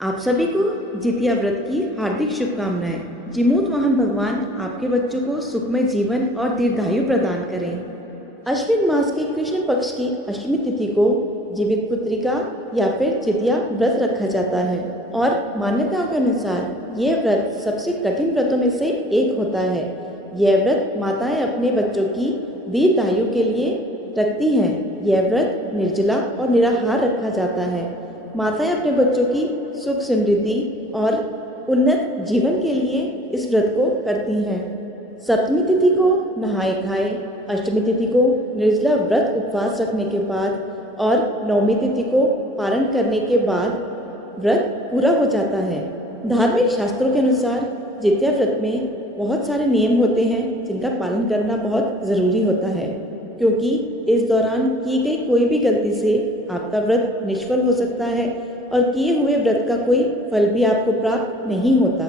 आप सभी को जितिया व्रत की हार्दिक शुभकामनाएं। जिमूत वाहन भगवान आपके बच्चों को सुखमय जीवन और दीर्घायु प्रदान करें। अश्विन मास के कृष्ण पक्ष की अष्टमी तिथि को जीवित पुत्रिका या फिर जितिया व्रत रखा जाता है और मान्यताओं के अनुसार यह व्रत सबसे कठिन व्रतों में से एक होता है। यह व्रत माताएं अपने बच्चों की दीर्घायु के लिए रखती हैं। यह व्रत निर्जला और निराहार रखा जाता है। माताएं अपने बच्चों की सुख समृद्धि और उन्नत जीवन के लिए इस व्रत को करती हैं। सप्तमी तिथि को नहाए खाए, अष्टमी तिथि को निर्जला व्रत उपवास रखने के बाद और नवमी तिथि को पारण करने के बाद व्रत पूरा हो जाता है। धार्मिक शास्त्रों के अनुसार जितिया व्रत में बहुत सारे नियम होते हैं जिनका पालन करना बहुत ज़रूरी होता है, क्योंकि इस दौरान की गई कोई भी गलती से आपका व्रत निष्फल हो सकता है और किए हुए व्रत का कोई फल भी आपको प्राप्त नहीं होता।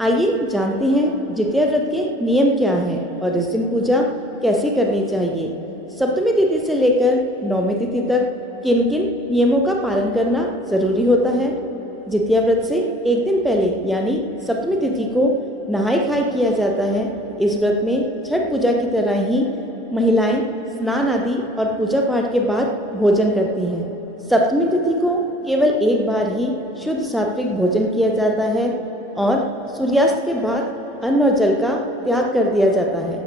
आइए जानते हैं जितिया व्रत के नियम क्या हैं और इस दिन पूजा कैसे करनी चाहिए। सप्तमी तिथि से लेकर नौमी तिथि तक किन किन नियमों का पालन करना जरूरी होता है। जितिया व्रत से एक दिन पहले यानी सप्तमी तिथि को नहाय खाए किया जाता है। इस व्रत में छठ पूजा की तरह ही महिलाएं स्नान आदि और पूजा पाठ के बाद भोजन करती हैं। सप्तमी तिथि को केवल एक बार ही शुद्ध सात्विक भोजन किया जाता है और सूर्यास्त के बाद अन्न और जल का त्याग कर दिया जाता है।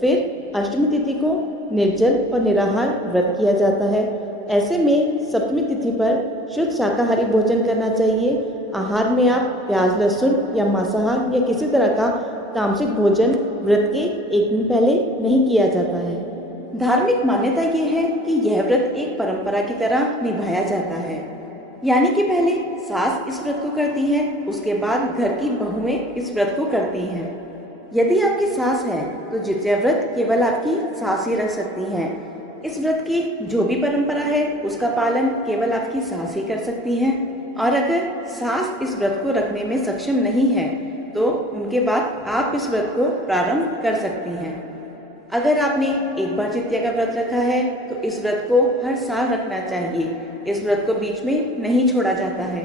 फिर अष्टमी तिथि को निर्जल और निराहार व्रत किया जाता है। ऐसे में सप्तमी तिथि पर शुद्ध शाकाहारी भोजन करना चाहिए। आहार में आप प्याज, लहसुन या मांसाहार या किसी तरह का तामसिक भोजन व्रत के एक दिन पहले नहीं किया जाता है। धार्मिक मान्यता ये है कि यह व्रत एक परंपरा की तरह निभाया जाता है, यानी कि पहले सास इस व्रत को करती है, उसके बाद घर की बहुएं इस व्रत को करती हैं। यदि आपकी सास है तो जितिया व्रत केवल आपकी सास ही रख सकती हैं। इस व्रत की जो भी परंपरा है उसका पालन केवल आपकी सास ही कर सकती हैं और अगर सास इस व्रत को रखने में सक्षम नहीं है तो उनके बाद आप इस व्रत को प्रारंभ कर सकती हैं। अगर आपने एक बार जितिया का व्रत रखा है तो इस व्रत को हर साल रखना चाहिए। इस व्रत को बीच में नहीं छोड़ा जाता है।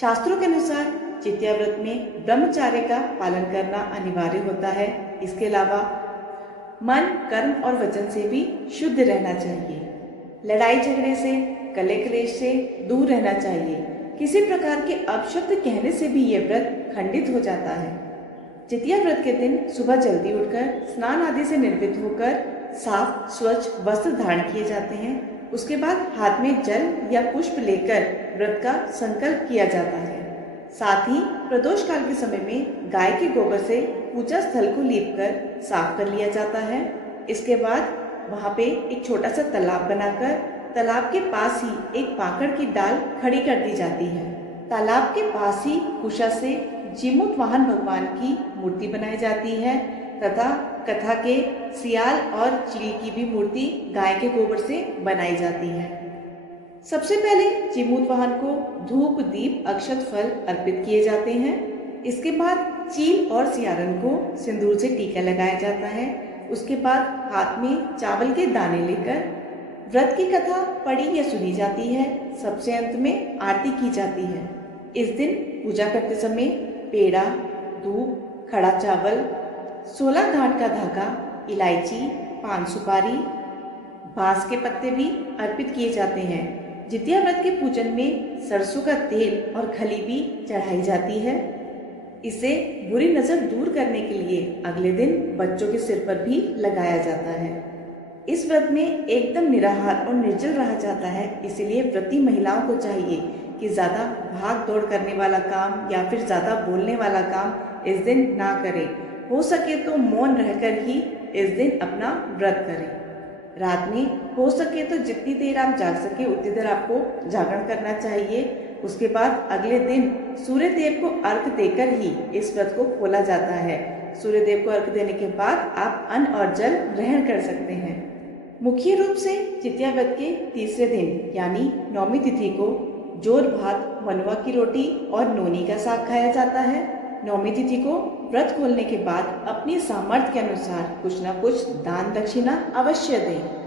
शास्त्रों के अनुसार जितिया व्रत में ब्रह्मचर्य का पालन करना अनिवार्य होता है। इसके अलावा मन, कर्म और वचन से भी शुद्ध रहना चाहिए। लड़ाई झगड़े से, कलह क्लेश से दूर रहना चाहिए। किसी प्रकार के अपशब्द कहने से भी यह व्रत खंडित हो जाता है। जितिया व्रत के दिन सुबह जल्दी उठकर स्नान आदि से निर्वित होकर साफ स्वच्छ वस्त्र धारण किए जाते हैं। उसके बाद हाथ में जल या पुष्प लेकर व्रत का संकल्प किया जाता है। साथ ही प्रदोष काल के समय में गाय के गोबर से पूजा स्थल को लीपकर साफ कर लिया जाता है। इसके बाद वहाँ पे एक छोटा सा तालाब बनाकर तालाब के पास ही एक पाकड़ की डाल खड़ी कर दी जाती है। तालाब के पास ही कुशा से जीमूत वाहन भगवान की मूर्ति बनाई जाती है तथा कथा के सियाल और चील की भी मूर्ति गाय के गोबर से बनाई जाती है। सबसे पहले जीमूत वाहन को धूप, दीप, अक्षत, फल अर्पित किए जाते हैं। इसके बाद चील और सियारन को सिंदूर से टीका लगाया जाता है। उसके बाद हाथ में चावल के दाने लेकर व्रत की कथा पढ़ी या सुनी जाती है। सबसे अंत में आरती की जाती है। इस दिन पूजा करते समय पेड़ा, दूध, खड़ा चावल, 16 गांठ का धागा, इलायची, पान सुपारी, बांस के पत्ते भी अर्पित किए जाते हैं। जितिया व्रत के पूजन में सरसों का तेल और खली भी चढ़ाई जाती है। इसे बुरी नजर दूर करने के लिए अगले दिन बच्चों के सिर पर भी लगाया जाता है। इस व्रत में एकदम निराहार और निर्जल रहा जाता है। इसीलिए व्रती महिलाओं को चाहिए कि ज्यादा भाग दौड़ करने वाला काम या फिर ज्यादा बोलने वाला काम इस दिन ना करें। हो सके तो मौन रहकर ही इस दिन अपना व्रत करें। रात में हो सके तो जितनी देर आप जाग सके उतनी देर आपको जागरण करना चाहिए। उसके बाद अगले दिन सूर्य देव को अर्घ देकर ही इस व्रत को खोला जाता है। सूर्य देव को अर्घ देने के बाद आप अन्न और जल ग्रहण कर सकते हैं। मुख्य रूप से जितिया व्रत के तीसरे दिन यानी नौमी तिथि को जोर भात, मलुआ की रोटी और नोनी का साग खाया जाता है। नौमी तिथि को व्रत खोलने के बाद अपनी सामर्थ्य के अनुसार कुछ न कुछ दान दक्षिणा अवश्य दें।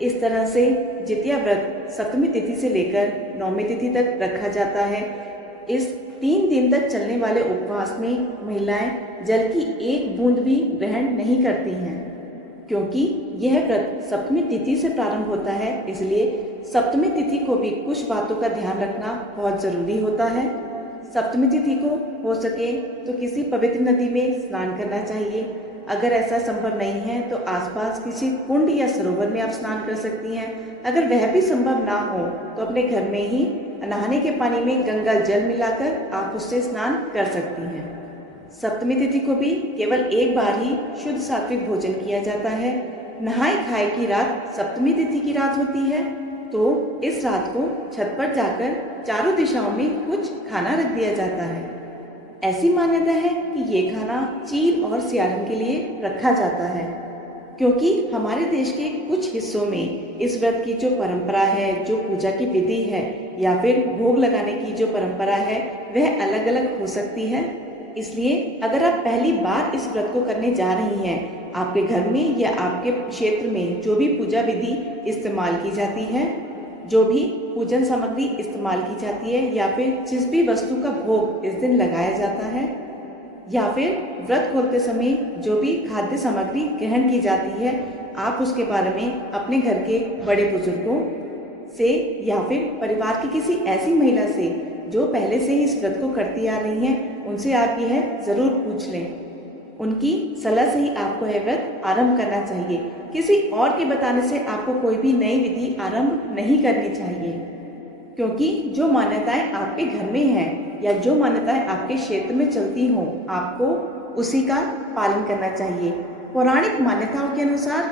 इस तरह से जितिया व्रत सप्तमी तिथि से लेकर नौमी तिथि तक रखा जाता है। इस 3 दिन तक चलने वाले उपवास में महिलाएं जल की एक बूंद भी ग्रहण नहीं करती हैं। क्योंकि यह व्रत सप्तमी तिथि से प्रारंभ होता है, इसलिए सप्तमी तिथि को भी कुछ बातों का ध्यान रखना बहुत ज़रूरी होता है। सप्तमी तिथि को हो सके तो किसी पवित्र नदी में स्नान करना चाहिए। अगर ऐसा संभव नहीं है तो आसपास किसी कुंड या सरोवर में आप स्नान कर सकती हैं। अगर वह भी संभव ना हो तो अपने घर में ही नहाने के पानी में गंगा जल मिलाकर आप उससे स्नान कर सकती हैं। सप्तमी तिथि को भी केवल एक बार ही शुद्ध सात्विक भोजन किया जाता है। नहाए खाए की रात सप्तमी तिथि की रात होती है, तो इस रात को छत पर जाकर चारों दिशाओं में कुछ खाना रख दिया जाता है। ऐसी मान्यता है कि ये खाना चील और सियारन के लिए रखा जाता है, क्योंकि हमारे देश के कुछ हिस्सों में इस व्रत की जो परंपरा है, जो पूजा की विधि है या फिर भोग लगाने की जो परंपरा है, वह अलग अलग हो सकती है। इसलिए अगर आप पहली बार इस व्रत को करने जा रही हैं, आपके घर में या आपके क्षेत्र में जो भी पूजा विधि इस्तेमाल की जाती है, जो भी पूजन सामग्री इस्तेमाल की जाती है या फिर जिस भी वस्तु का भोग इस दिन लगाया जाता है, या फिर व्रत खोलते समय जो भी खाद्य सामग्री ग्रहण की जाती है, आप उसके बारे में अपने घर के बड़े बुजुर्गों से या फिर परिवार की किसी ऐसी महिला से जो पहले से ही इस व्रत को करती आ रही हैं, उनसे आप यह ज़रूर पूछ लें। उनकी सलाह से ही आपको यह व्रत आरंभ करना चाहिए। किसी और के बताने से आपको कोई भी नई विधि आरंभ नहीं करनी चाहिए, क्योंकि जो मान्यताएं आपके घर में हैं या जो मान्यताएं आपके क्षेत्र में चलती हों, आपको उसी का पालन करना चाहिए। पौराणिक मान्यताओं के अनुसार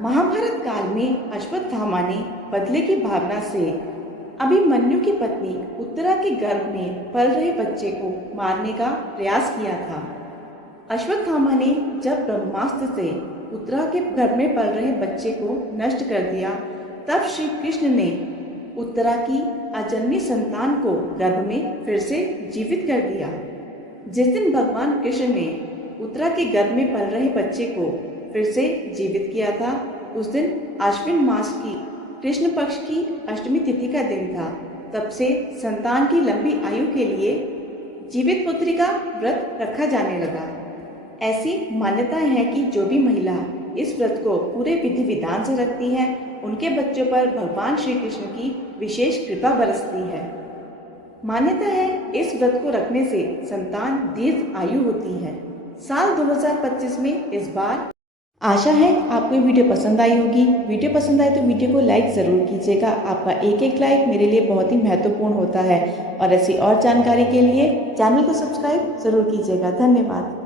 महाभारत काल में अश्वत्थामा ने बदले की भावना से अभिमन्यु की पत्नी उत्तरा के गर्भ में पल रहे बच्चे को मारने का प्रयास किया था। अश्वत्थामा ने जब ब्रह्मास्त्र से उत्तरा के गर्भ में पल रहे बच्चे को नष्ट कर दिया, तब श्री कृष्ण ने उत्तरा की अजन्मी संतान को गर्भ में फिर से जीवित कर दिया। जिस दिन भगवान कृष्ण ने उत्तरा के गर्भ में पल रहे बच्चे को फिर से जीवित किया था, उस दिन आश्विन मास की कृष्ण पक्ष की अष्टमी तिथि का दिन था। तब से संतान की लंबी आयु के लिए जीवित पुत्री का व्रत रखा जाने लगा। ऐसी मान्यताएं हैं कि जो भी महिला इस व्रत को पूरे विधि विधान से रखती हैं, उनके बच्चों पर भगवान श्री कृष्ण की विशेष कृपा बरसती है। मान्यता है इस व्रत को रखने से संतान दीर्घ आयु होती है। साल 2025 में इस बार आशा है आपको वीडियो पसंद आई होगी। वीडियो पसंद आए तो वीडियो को लाइक ज़रूर कीजिएगा। आपका एक एक लाइक मेरे लिए बहुत ही महत्वपूर्ण होता है, और ऐसी और जानकारी के लिए चैनल को सब्सक्राइब ज़रूर कीजिएगा। धन्यवाद।